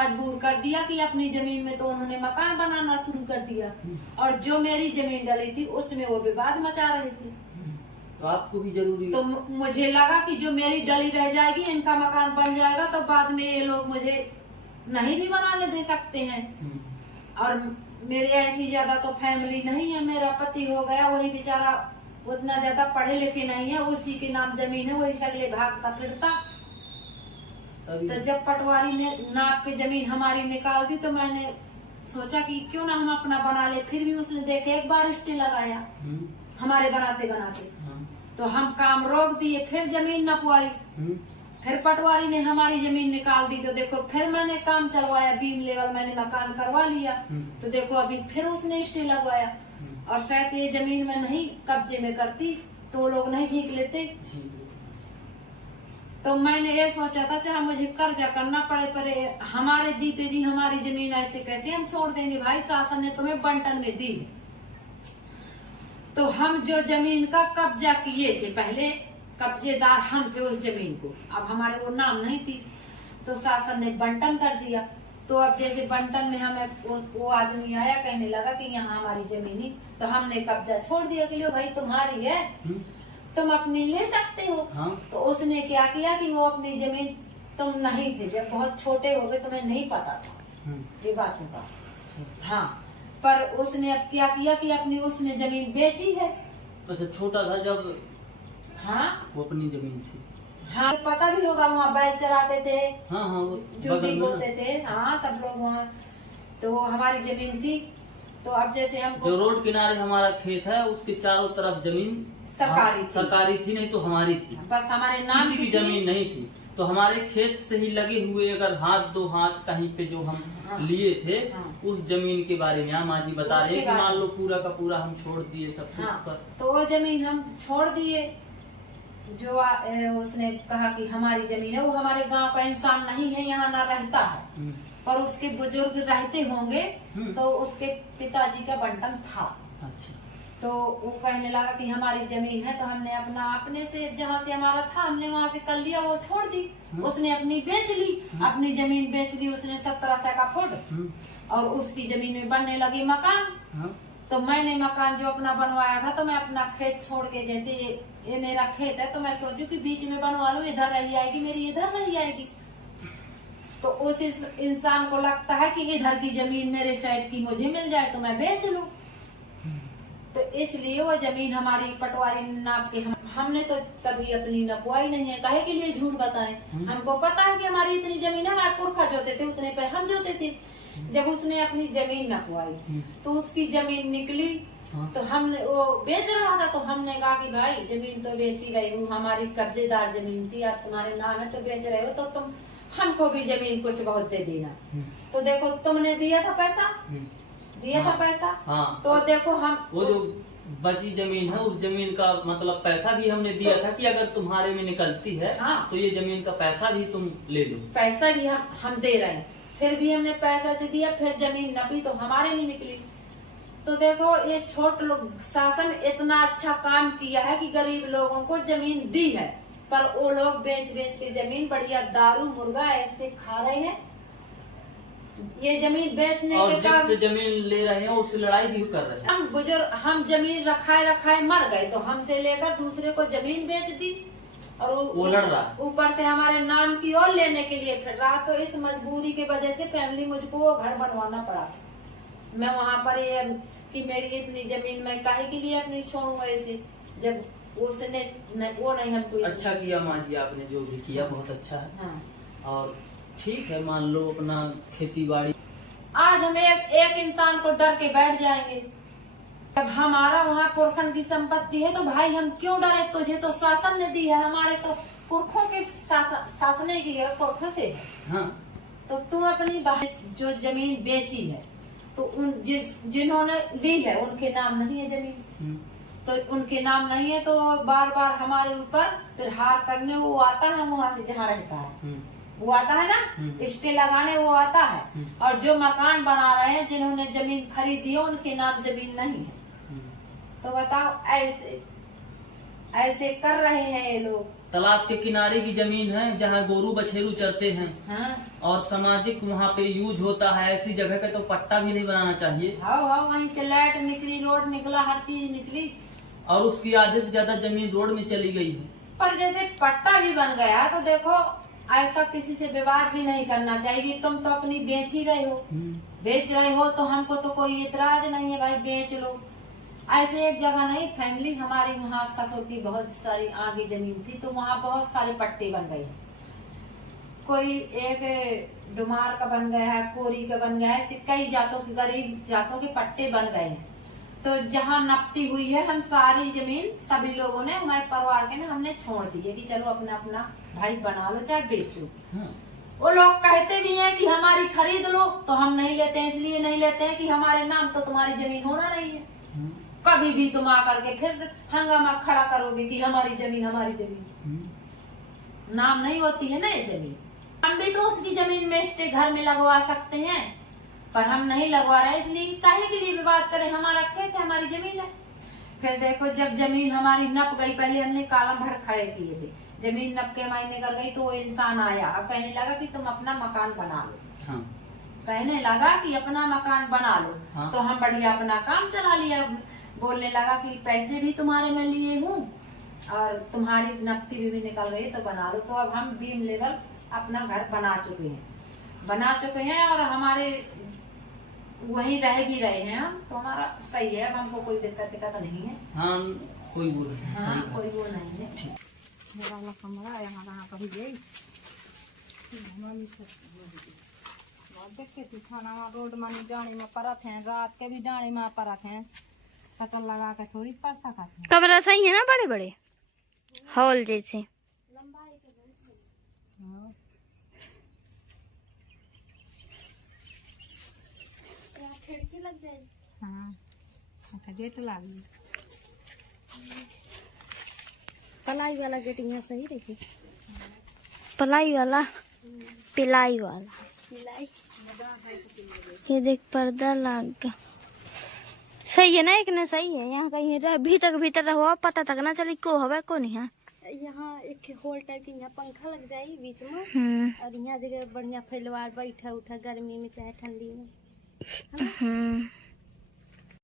मजबूर कर दिया कि अपनी जमीन में तो उन्होंने मकान बनाना शुरू कर दिया और जो मेरी जमीन डली थी उसमें वो विवाद मचा रही थी। तो आपको भी जरूरी तो मुझे लगा कि जो मेरी डली रह जाएगी इनका मकान बन जाएगा तो बाद में ये लोग मुझे नहीं भी बनाने दे सकते हैं। और मेरे ऐसी ज्यादा तो फैमिली नहीं है, मेरा पति हो गया वही बेचारा उतना ज्यादा पढ़े लिखे नहीं है, उसी के नाम जमीन है, वही सगले भागता फिरता। तो जब पटवारी ने नाप के जमीन हमारी निकाल दी तो मैंने सोचा कि क्यों ना हम अपना बना ले। फिर भी उसने देखे एक बार स्टे लगाया हमारे बनाते बनाते, तो हम काम रोक दिए, फिर जमीन नपवाई, फिर पटवारी ने हमारी जमीन निकाल दी। तो देखो फिर मैंने काम चलवाया, बीम लेवल मैंने मकान करवा लिया। तो देखो अभी फिर उसने स्टे लगवाया और शायद ये जमीन में नहीं कब्जे में करती तो वो लोग नहीं झींक लेते। तो मैंने ये सोचा था चाहे मुझे कर्जा करना पड़े पर हमारे जीते जी हमारी जमीन ऐसे कैसे हम छोड़ देंगे। भाई शासन ने तुम्हें बंटन में दी, तो हम जो जमीन का कब्जा किए थे, पहले कब्जेदार हम थे उस जमीन को, अब हमारे वो नाम नहीं थी, तो शासन ने बंटन कर दिया। तो अब जैसे बंटन में हमें वो आदमी आया कहने लगा कि यहाँ हमारी जमीन ही, तो हमने कब्जा छोड़ दिया कि लो भाई तुम्हारी है, तुम अपनी ले सकते हो। तो उसने क्या किया कि वो अपनी जमीन, तुम नहीं थे जब बहुत छोटे हो गए तुम्हें नहीं पता था ये बात होगा, हाँ, पर उसने अब क्या किया कि अपनी उसने जमीन बेची है। अच्छा, छोटा था जब हाँ वो अपनी जमीन थी, हाँ पता भी होगा, वहाँ बैल चराते थे, हाँ जो भी बोलते थे, हाँ सब लोग वहाँ, तो हमारी जमीन थी। तो अब जैसे हम जो रोड किनारे हमारा खेत है उसके चारों तरफ जमीन सरकारी थी, नहीं तो हमारी थी, बस हमारे नाम किसी की जमीन नहीं थी। तो हमारे खेत से ही लगे हुए अगर हाथ दो हाथ कहीं पे जो हम लिए थे उस जमीन के बारे में माँ जी बता रहे कि मान लो पूरा का पूरा हम छोड़ दिए सब कुछ पर। तो वो जमीन हम छोड़ दिए, जो उसने कहा कि हमारी जमीन है, वो हमारे गांव का इंसान नहीं है, यहाँ ना रहता है, पर उसके बुजुर्ग रहते होंगे, तो उसके पिताजी का बंटन था। अच्छा, तो वो कहने लगा कि हमारी जमीन है, तो हमने अपना अपने से जहाँ से हमारा था हमने वहाँ से कर लिया, वो छोड़ दी। उसने अपनी बेच ली, अपनी जमीन बेच दी उसने 1700 का फुट, और उसकी जमीन में बनने लगी मकान। तो मैंने मकान जो अपना बनवाया था, तो मैं अपना खेत छोड़ के, जैसे ये मेरा खेत है, तो मैं सोचू कि बीच में बनवा लूं, इधर रह जाएगी मेरी, इधर रह जाएगी। तो उस इंसान को लगता है कि इधर की जमीन मेरे साइड की मुझे मिल जाए तो मैं बेच लूं। तो इसलिए वो जमीन हमारी पटवारी नाप के हमने तो कभी अपनी नपवाई नहीं है, काहे के लिए झूठ बताएं। हमको पता है कि हमारी इतनी जमीन है, हमारे पुरखा जोते थे उतने पे हम जोते थे। जब उसने अपनी जमीन नपवाई तो उसकी जमीन निकली, तो हमने वो बेच रहा था, तो हमने कहा कि भाई जमीन तो बेच ही रही हूँ, हमारी कब्जेदार जमीन थी, अब तुम्हारे नाम है तो बेच रहे हो, तो तुम हमको भी जमीन कुछ बहुत दे देना। तो देखो तुमने दिया था पैसा, दिया था पैसा, तो देखो हम वो जो बची जमीन है उस जमीन का मतलब पैसा भी हमने दिया था कि अगर तुम्हारे में निकलती है तो ये जमीन का पैसा भी तुम ले लो। पैसा भी हम दे रहे हैं, फिर भी हमने पैसा दे दिया, फिर जमीन नपी तो हमारे में निकली। तो देखो ये छोट लोग शासन इतना अच्छा काम किया है कि गरीब लोगों को जमीन दी है, पर वो लोग बेच बेच के जमीन बढ़िया दारू मुर्गा ऐसे खा रहे हैं। ये जमीन बेचने और के कारण जिससे जमीन ले रहे हैं उससे लड़ाई भी कर रहे हैं। हम जमीन रखाए मर गए, तो हमसे लेकर दूसरे को जमीन बेच दी, और वो लड़ रहा, ऊपर से हमारे नाम की और लेने के लिए फिर रहा। तो इस मजबूरी की वजह से फैमिली मुझको घर बनवाना पड़ा। मैं वहाँ पर ये कि मेरी इतनी जमीन मैं काहे के लिए अपनी छोड़ू ऐसे, जब उसने वो नहीं हमको। अच्छा किया माँ जी, आपने जो भी किया बहुत अच्छा है। और ठीक है, मान लो अपना खेती बाड़ी, आज हम एक इंसान को डर के बैठ जाएंगे। जब हमारा वहाँ पुरखन की संपत्ति है तो भाई हम क्यों डरे, तुझे तो शासन ने दी है, हमारे तो पुरखों के शासन की है, पुरखों से। तो तू अपनी जो जमीन बेची है तो उन जिन्होंने ली है उनके नाम नहीं है जमीन, तो उनके नाम नहीं है, तो बार बार हमारे ऊपर फिर हार करने वो आता है, वहाँ से जहाँ रहता है वो आता है ना, स्टे लगाने वो आता है। और जो मकान बना रहे हैं जिन्होंने जमीन खरीदी है उनके नाम जमीन नहीं है। तो बताओ ऐसे कर रहे हैं ये लोग। तालाब के किनारे की जमीन है जहाँ गोरू बछेरू चरते हैं हाँ और सामाजिक वहाँ पे यूज होता है, ऐसी जगह पे तो पट्टा भी नहीं बनाना चाहिए। हाँ वहीं से लाइट निकली, रोड निकला, हर चीज निकली, और उसकी आधे से ज्यादा जमीन रोड में चली गई है। पर जैसे पट्टा भी बन गया तो देखो ऐसा किसी से विवाद भी नहीं करना चाहिए। तुम तो अपनी बेच ही रहे हो, बेच रहे हो तो हमको तो कोई इतराज नहीं है, भाई बेच लो। ऐसे एक जगह नहीं, फैमिली हमारी वहाँ ससुर की बहुत सारी आगे जमीन थी तो वहाँ बहुत सारे पट्टे बन गए। कोई एक डुमार का बन गया है, कोरी का बन गया है, ऐसे कई जातों के, गरीब जातों के पट्टे बन गए हैं। तो जहाँ नपती हुई है हम सारी जमीन सभी लोगों ने, हमारे परिवार के ने, हमने छोड़ दी है कि चलो अपना अपना भाई बना लो चाहे बेचो। वो लोग कहते भी हैं कि हमारी खरीद लो, तो हम नहीं लेते हैं, इसलिए नहीं लेते हैं कि हमारे नाम तो तुम्हारी जमीन होना नहीं है। कभी भी तुम आकर के फिर हंगामा खड़ा करोगे कि हमारी जमीन, हमारी जमीन। नाम नहीं होती है ना ये जमीन। हम भी तो उसकी जमीन में स्टे घर में लगवा सकते हैं, पर हम नहीं लगवा रहे, इसलिए काहे के लिए विवाद करें। हमारा खेत है, हमारी जमीन है। फिर देखो जब जमीन हमारी नप गई, पहले हमने कालम भर खड़े किए थे, जमीन नप के हमारी निकल गई तो वो इंसान आया और कहने लगा कि तुम अपना मकान बना लो। हाँ। कहने लगा कि अपना मकान बना लो। हाँ। तो हम बढ़िया अपना काम चला लिया। बोलने लगा कि पैसे भी तुम्हारे में लिए हूँ और तुम्हारी नपती भी निकल गई तो बना लो। तो अब हम बीम लेवल अपना घर बना चुके हैं और हमारे वहीं रह भी रहे हैं हम, तो हमारा सही है, हमको कोई दिक्कत नहीं है। हाँ कोई वो नहीं, हाँ कोई वो नहीं है। मेरा कमरा यहाँ पर ही गई देखे खाना रोड में डाणी में परत है, रात के भी डाणी में परत है, शटल लगा के थोड़ी पर सकते हैं। कमरा सही है ना, बड़े बड़े हॉल जैसे। खिड़की लग जाए। हाँ गेट लगी, पलाई वाला गेट यहाँ सही देखिए, पलाई वाला, पिलाई वाला, ये देख पर्दा लग गया। सही है ना, एक ना सही है। यहाँ कहीं भीतर रहो, पता तक ना चले को हवा को नहीं है। यहाँ एक होल टाइप की यहाँ पंखा लग जाए बीच में, और यहाँ जगह बढ़िया फैलवार बैठा उठा गर्मी में चाहे ठंडी में।